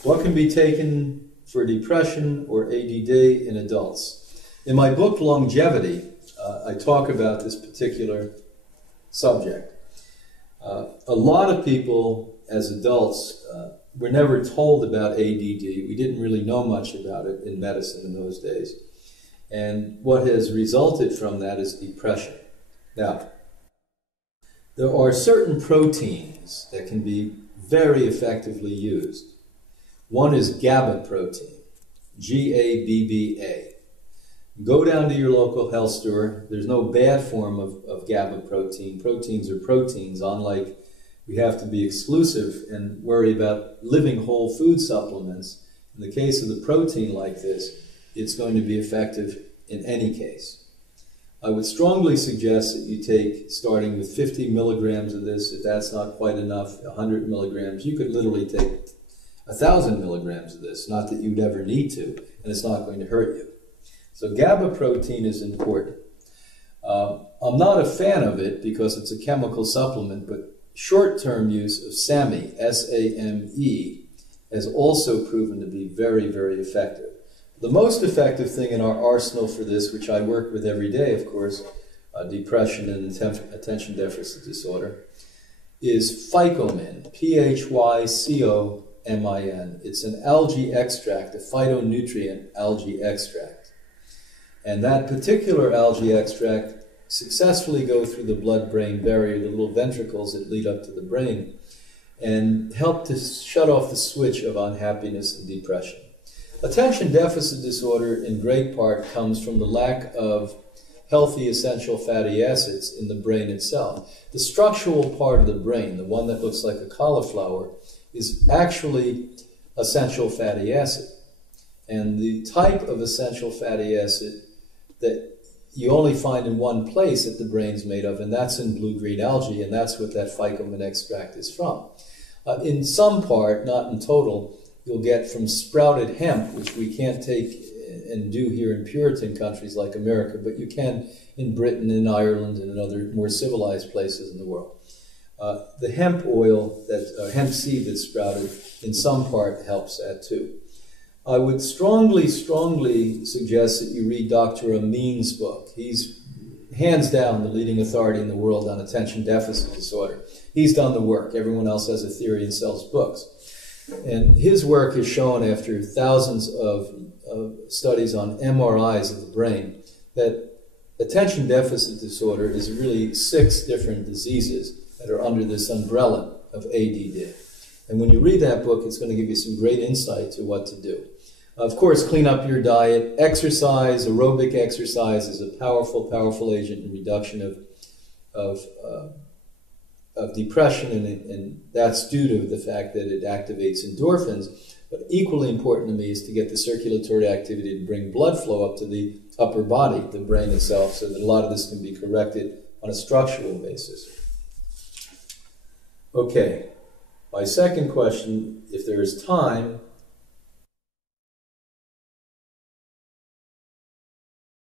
What can be taken for depression or ADD in adults? In my book, Longevity, I talk about this particular subject. A lot of people, as adults, were never told about ADD. We didn't really know much about it in medicine in those days. And what has resulted from that is depression. Now, there are certain proteins that can be very effectively used. One is GABA protein, G-A-B-B-A. Go down to your local health store. There's no bad form of GABA protein. Proteins are proteins, unlike we have to be exclusive and worry about living whole food supplements. In the case of the protein like this, it's going to be effective in any case. I would strongly suggest that you take, starting with 50 milligrams of this. If that's not quite enough, 100 milligrams. You could literally take 1,000 milligrams of this. Not that you'd ever need to, and it's not going to hurt you. So GABA protein is important. I'm not a fan of it because it's a chemical supplement, but short-term use of SAMe, S-A-M-E, has also proven to be very, very effective. The most effective thing in our arsenal for this, which I work with every day, of course, depression and attention deficit disorder, is Phycomin, P-H-Y-C-O-M-I-N. It's an algae extract, a phytonutrient algae extract. And that particular algae extract successfully goes through the blood-brain barrier, the little ventricles that lead up to the brain, and help to shut off the switch of unhappiness and depression. Attention deficit disorder, in great part, comes from the lack of healthy essential fatty acids in the brain itself. The structural part of the brain, the one that looks like a cauliflower, is actually essential fatty acid. And the type of essential fatty acid that you only find in one place that the brain's made of, and that's in blue-green algae, and that's what that Phycomin extract is from. In some part, not in total, you'll get from sprouted hemp, which we can't take and do here in Puritan countries like America, but you can in Britain, in Ireland, and in other more civilized places in the world. The hemp oil, hemp seed that's sprouted, in some part helps that too. I would strongly, strongly suggest that you read Dr. Amin's book. He's hands down the leading authority in the world on attention deficit disorder. He's done the work. Everyone else has a theory and sells books. And his work has shown, after thousands of studies on MRIs of the brain, that attention deficit disorder is really 6 different diseases that are under this umbrella of ADD. And when you read that book, it's going to give you some great insight to what to do. Of course, clean up your diet. Exercise, aerobic exercise, is a powerful, powerful agent in reduction of depression, and that's due to the fact that it activates endorphins. But equally important to me is to get the circulatory activity to bring blood flow up to the upper body, the brain itself, so that a lot of this can be corrected on a structural basis. Okay, my second question, if there is time,